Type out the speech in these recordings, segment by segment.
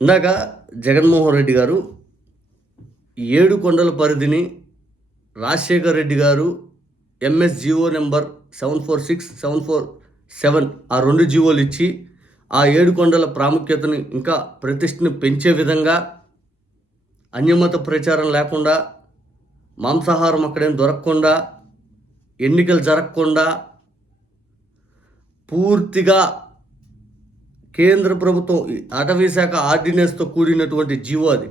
ఇందాక జగన్మోహన్ రెడ్డి గారు 7 కొండల పరిధిని రాజశేఖర్ రెడ్డి గారు ఎంఎస్జిఓ నెంబర్ 746, 747 ఆ 2 జీవోలు ఇచ్చి ఆ 7 కొండల ప్రాముఖ్యతని ఇంకా ప్రతిష్టని పెంచే విధంగా అన్యమత ప్రచారం లేకుండా, మాంసాహారం అక్కడేం దొరకకుండా, ఎన్నికలు జరగకుండా పూర్తిగా కేంద్ర ప్రభుత్వం అటవీ శాఖ ఆర్డినెన్స్తో కూడినటువంటి జీవో అది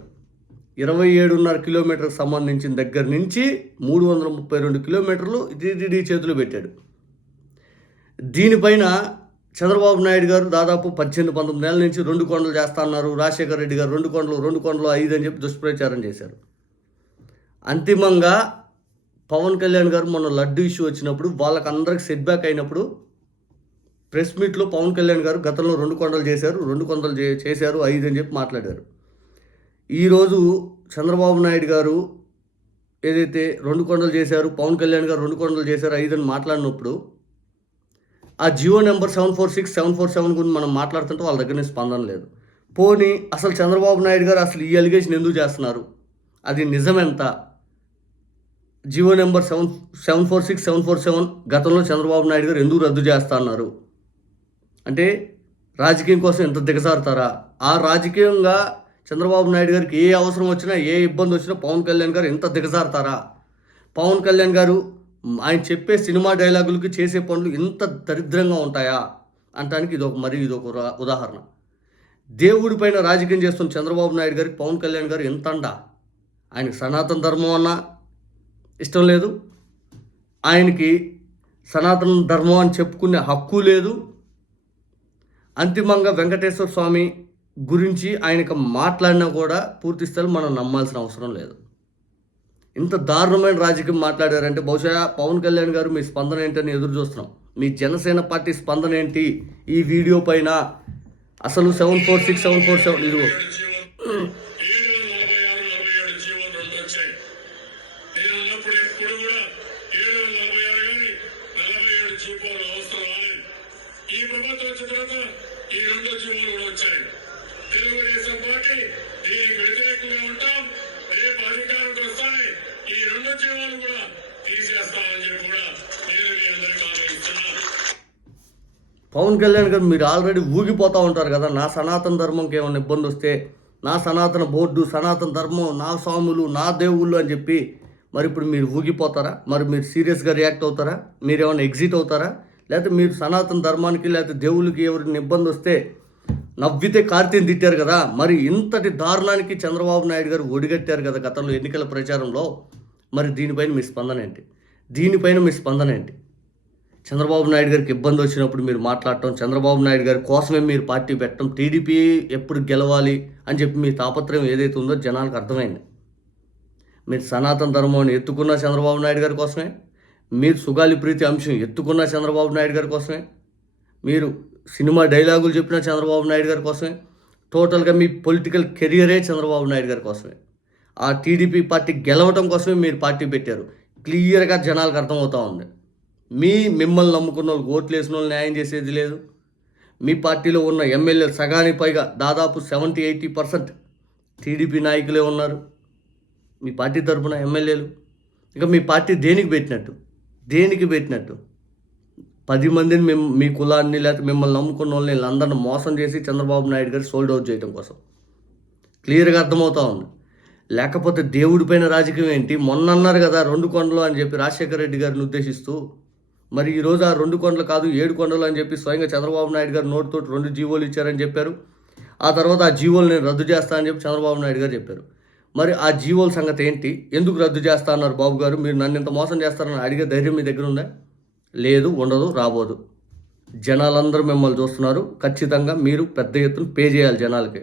27.5 కిలోమీటర్కి సంబంధించిన దగ్గర నుంచి 332 కిలోమీటర్లు టీటీడీ చేతులు పెట్టాడు. దీనిపైన చంద్రబాబు నాయుడు గారు దాదాపు 18-19 నెలల నుంచి 2 కొండలు చేస్తా అన్నారు. రాజశేఖర రెడ్డి గారు 2 కొండలు 5 అని చెప్పి దుష్ప్రచారం చేశారు. అంతిమంగా పవన్ కళ్యాణ్ గారు మొన్న లడ్డు ఇష్యూ వచ్చినప్పుడు వాళ్ళకందరికి సెట్ బ్యాక్ అయినప్పుడు ప్రెస్ మీట్లో పవన్ కళ్యాణ్ గారు గతంలో 2 కొండలు చేశారు, 2 కొండలు చేశారు 5 అని చెప్పి మాట్లాడారు. ఈరోజు చంద్రబాబు నాయుడు గారు ఏదైతే 2 కొండలు చేశారు, పవన్ కళ్యాణ్ గారు 2 కొండలు చేశారు 5 అని మాట్లాడినప్పుడు ఆ జియో నెంబర్ 746, 747 గురించి మనం మాట్లాడుతుంటే వాళ్ళ దగ్గర నుంచి స్పందన లేదు. పోనీ అసలు చంద్రబాబు నాయుడు గారు అసలు ఈ అలిగేషన్ ఎందుకు చేస్తున్నారు, అది నిజమెంత? జియో నెంబర్ 746, 747 గతంలో చంద్రబాబు నాయుడు గారు ఎందుకు రద్దు చేస్తా అన్నారు అంటే రాజకీయం కోసం ఎంత దిగజారుతారా? ఆ రాజకీయంగా చంద్రబాబు నాయుడు గారికి ఏ అవసరం వచ్చినా, ఏ ఇబ్బంది వచ్చినా పవన్ కళ్యాణ్ గారు ఎంత దిగజారుతారా? పవన్ కళ్యాణ్ గారు ఆయన చెప్పే సినిమా డైలాగులకి చేసే పనులు ఇంత దరిద్రంగా ఉంటాయా అంటానికి ఇదొక ఉదాహరణ. దేవుడి పైన రాజకీయం చేస్తున్న చంద్రబాబు నాయుడు గారికి పవన్ కళ్యాణ్ గారు ఎంత అండ. ఆయనకి సనాతన ధర్మం అన్నా ఇష్టం లేదు, ఆయనకి సనాతన ధర్మం అని చెప్పుకునే హక్కు లేదు. అంతిమంగా వెంకటేశ్వర స్వామి గురించి ఆయనకు మాట్లాడినా కూడా పూర్తి స్థాయిలో మనం నమ్మాల్సిన అవసరం లేదు. ఇంత దారుణమైన రాజకీయం మాట్లాడారంటే బహుశా పవన్ కళ్యాణ్ గారు మీ స్పందన ఏంటని ఎదురు చూస్తున్నాం. మీ జనసేన పార్టీ స్పందన ఏంటి ఈ వీడియో పైన? అసలు 746, 747 ఇదిగో ఈ ప్రభుత్వం వచ్చిన తర్వాత ఈ 2 జీవోలు కూడా వచ్చాయి. తెలుగుదేశం పార్టీ దీనికి వ్యతిరేకంగా ఉంటాం. రేపు అధికారంకి వస్తానే ఈ 2 జీవోలు కూడా తీసేస్తామని చెప్పి కూడా నేను మీ అందరికీ ఆలోచిస్తున్నాను. పవన్ కళ్యాణ్ గారు మీరు ఆల్రెడీ ఊగిపోతూ ఉంటారు కదా, నా సనాతన ధర్మంకి ఏమైనా ఇబ్బంది వస్తే, నా సనాతన బోర్డు, సనాతన ధర్మం, నా స్వాములు, నా దేవుళ్ళు అని చెప్పి మరి ఇప్పుడు మీరు ఊగిపోతారా? మరి మీరు సీరియస్గా రియాక్ట్ అవుతారా? మీరు ఏమైనా ఎగ్జిట్ అవుతారా? లేకపోతే మీరు సనాతన ధర్మానికి లేకపోతే దేవుళ్ళకి ఎవరికి ఇబ్బంది వస్తే నవ్వితే కార్తీని తిట్టారు కదా, మరి ఇంతటి దారుణానికి చంద్రబాబు నాయుడు గారు ఒడిగట్టారు కదా గతంలో ఎన్నికల ప్రచారంలో. మరి దీనిపైన మీ స్పందన ఏంటి? చంద్రబాబు నాయుడు గారికి ఇబ్బంది వచ్చినప్పుడు మీరు మాట్లాడటం, చంద్రబాబు నాయుడు గారి కోసమే మీరు పార్టీ పెట్టడం, టీడీపీ ఎప్పుడు గెలవాలి అని చెప్పి మీ తాపత్రయం ఏదైతే ఉందో జనాలకు అర్థమైంది. మీరు సనాతన ధర్మాన్ని ఎత్తుకున్న చంద్రబాబు నాయుడు గారి కోసమే, మీరు సుగాలి ప్రీతి అంశం ఎత్తుకున్న చంద్రబాబు నాయుడు గారి కోసమే, మీరు సినిమా డైలాగులు చెప్పిన చంద్రబాబు నాయుడు గారి కోసమే, టోటల్గా మీ పొలిటికల్ కెరియరే చంద్రబాబు నాయుడు గారి కోసమే. ఆ టీడీపీ పార్టీ గెలవటం కోసమే మీరు పార్టీ పెట్టారు. క్లియర్గా జనాలకు అర్థమవుతూ ఉంది. మిమ్మల్ని నమ్ముకున్న వాళ్ళకి ఓట్లు వేసిన వాళ్ళు న్యాయం చేసేది లేదు. మీ పార్టీలో ఉన్న ఎమ్మెల్యేలు సగానికి పైగా దాదాపు 70-80% టీడీపీ నాయకులే ఉన్నారు మీ పార్టీ తరఫున ఎమ్మెల్యేలు. ఇక మీ పార్టీ దేనికి పెట్టినట్టు? 10 మందిని మీ కులాన్ని లేకపోతే మిమ్మల్ని నమ్ముకున్న వాళ్ళని అందరిని మోసం చేసి చంద్రబాబు నాయుడు గారు సోల్డ్ అవుట్ చేయడం కోసం క్లియర్గా అర్థమవుతూ ఉంది. లేకపోతే దేవుడి పైన రాజకీయం ఏంటి? మొన్న అన్నారు కదా 2 కొండలు అని చెప్పి రాజశేఖర రెడ్డి గారిని ఉద్దేశిస్తూ, మరి ఈరోజు ఆ 2 కొండలు కాదు 7 కొండలు అని చెప్పి స్వయంగా చంద్రబాబు నాయుడు గారు నోటితోటి 2 జీవోలు ఇచ్చారని చెప్పారు. ఆ తర్వాత ఆ జీవోలు నేను రద్దు చేస్తానని చెప్పి చంద్రబాబు నాయుడు గారు చెప్పారు. మరి ఆ జీవోల సంగతి ఏంటి? ఎందుకు రద్దు చేస్తా అన్నారు బాబు గారు? మీరు నన్ను ఇంత మోసం చేస్తారని అడిగే ధైర్యం మీ దగ్గర ఉందా? లేదు, ఉండదు, రాబోదు. జనాలందరూ మిమ్మల్ని చూస్తున్నారు. ఖచ్చితంగా మీరు పెద్ద ఎత్తున పే చేయాలి జనాలకి.